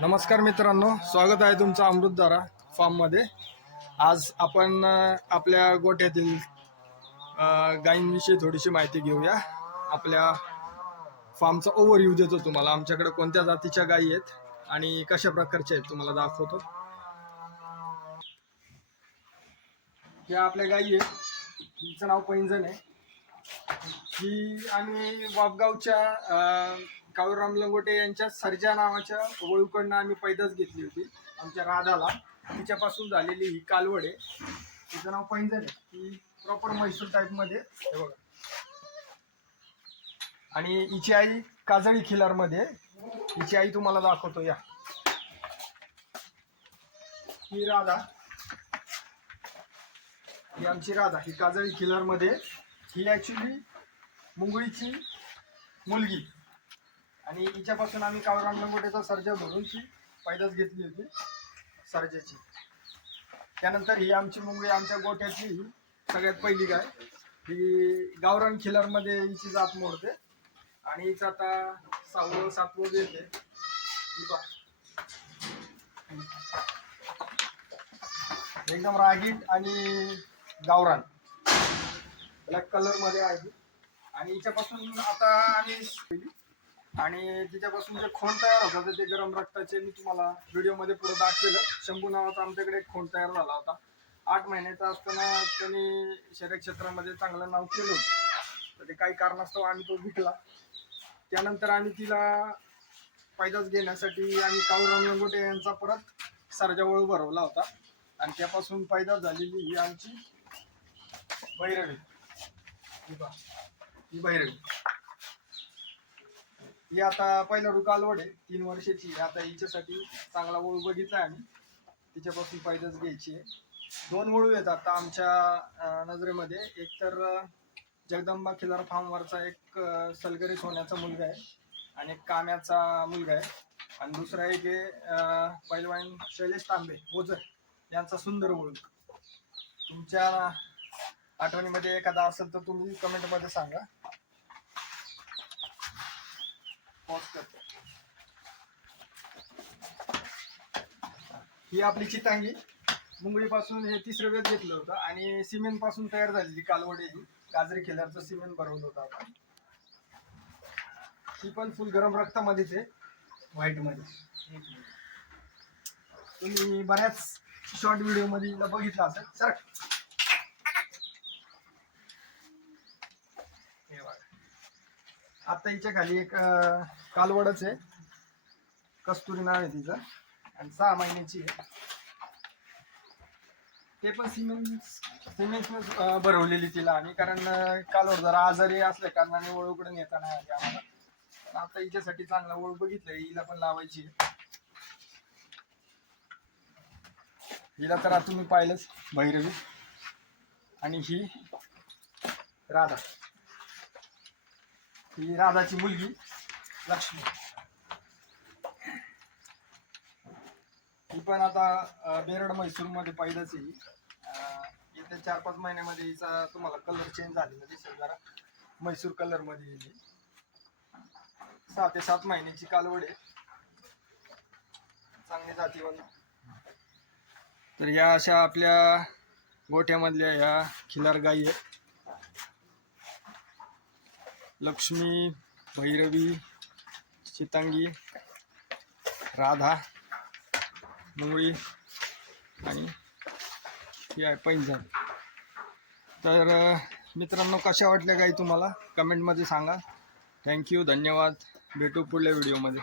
नमस्कार मित्रांनो, स्वागत आहे तुमचं अमृतधारा फार्ममध्ये। आज आपण आपल्या गोठ्यातील गायींविषयी थोडीशी माहिती घेऊया। आपल्या फार्मचा ओव्हरव्ह्यू देतो तुम्हाला। आमच्याकडे कोणत्या जातीच्या गायी आहेत आणि कशा प्रकारच्या आहेत तुम्हाला दाखवतो। या आपल्या गायी आहेत, हिचं नाव पैंजण आहे। ही आम्ही वापगावच्या काळूराम लंगोटे यांच्या सर्जा नावाच्या वळूकडनं आम्ही पैदास घेतली होती आमच्या राधाला। तिच्यापासून झालेली ही कालवड आहे, तिचं नाव पैंजण आहे। ही प्रॉपर म्हैसूर टाईपमध्ये हे बघा। आणि हिची आई काजळी खिलारमध्ये, हिची आई तुम्हाला दाखवतो या। ही राधा, ही आमची राधा, ही काजळी खिलारमध्ये। ही ॲक्च्युली मुंगळीची मुलगी आणि हिच्यापासून आम्ही काळूराम लंगोटेचा सर्जा भरून ती पैदास घेतली होती सर्जाची। त्यानंतर ही आमची मुंगळी आमच्या गोठ्याची सगळ्यात पहिली गाय। ही गावरान खिलारमध्ये हिची जात मोडते आणि हिचं आता 6वं-7वं येते। एकदम रागीट आणि गावरान ब्लॅक कलरमध्ये आहे। आणि हिच्यापासून आता आम्ही आणि तिच्यापासून जे खोंड तयार होतात ते गरम रक्ताचे मी तुम्हाला व्हिडिओमध्ये पुढे दाखवलं। शंभू नावाचा आमच्याकडे एक खोंड तयार झाला होता। 8 महिन्याचा असताना त्यांनी शहरी क्षेत्रामध्ये चांगलं नाव केलं होतं, तर ते काही कारणास्तव आम्ही तो विकला। त्यानंतर आम्ही तिला पैदास घेण्यासाठी आम्ही काळूराम लंगोटे यांचा परत सर्जा वळू भरवला होता आणि त्यापासून पैदास झालेली ही आमची भैरवी। ही भैरवी ही आता पहिला कालवड आहे, 3 वर्षाची। आता हिच्यासाठी चांगला वळू बघितला आम्ही, तिच्यापासून पैदास घ्यायची आहे। 2 वळू आहेत आता आमच्या नजरेमध्ये। एक तर जगदंबा खिलार फार्मवरचा एक सलगरी सोन्याचा मुलगा आहे आणि एक काम्याचा मुलगा आहे, आणि दुसरा एक आहे पैलवान शैलेश तांबे ओझर यांचा सुंदर वळू। तुमच्या आठवणीमध्ये एखादा असेल तर तुम्ही कमेंटमध्ये सांगा। ही आपली चितांगी मुंगळीपासून हे 3रं वेद घेतलं होतं आणि सिमेंट पासून तयार झालेली कालवड ही गाजरी खिलारचं सिमेंट भरवलं होतं आपण। ही पण फुल गरम रक्तामध्येच आहे, व्हाईट मध्ये। तुम्ही बऱ्याच शॉर्ट व्हिडिओ मध्ये बघितलं असेल। सर आता हिच्या खाली एक कालवडच आहे, कस्तुरी नाव आहे तिचं, आणि 6 महिन्याची आहे। ते पण सिमेंट भरवलेली तिला आम्ही, कारण कालवड जरा आजारी असल्या कारणाने वळूकडे नेता नाही आली आम्हाला। पण आता हिच्यासाठी चांगला वळू बघितलंय, हिला पण लावायची। हिला तर आता तुम्ही पाहिलंच, भैरवी। आणि ही राधा, ही राधाची मुलगी लक्ष्मी। ही पण आता बेरड म्हैसूर मध्ये पैदास आहे। येत्या 4-5 महिन्यामध्ये हिचा तुम्हाला कलर चेंज झालेला दिसेल, जरा म्हैसूर कलर मध्ये येईल। 6 ते 7 महिन्याची कालवड आहे, चांगली जातीवाली। तर या अशा आपल्या गोठ्यामधल्या ह्या खिलार गायी आहेत। लक्ष्मी, भैरवी, चितांगी, राधा, मुंगळी आणि ही आहे पैंजण। तर मित्रांनो, कशा वाटल्या गायी तुम्हाला कमेंटमध्ये सांगा। थँक्यू, धन्यवाद। भेटू पुढल्या व्हिडिओमध्ये।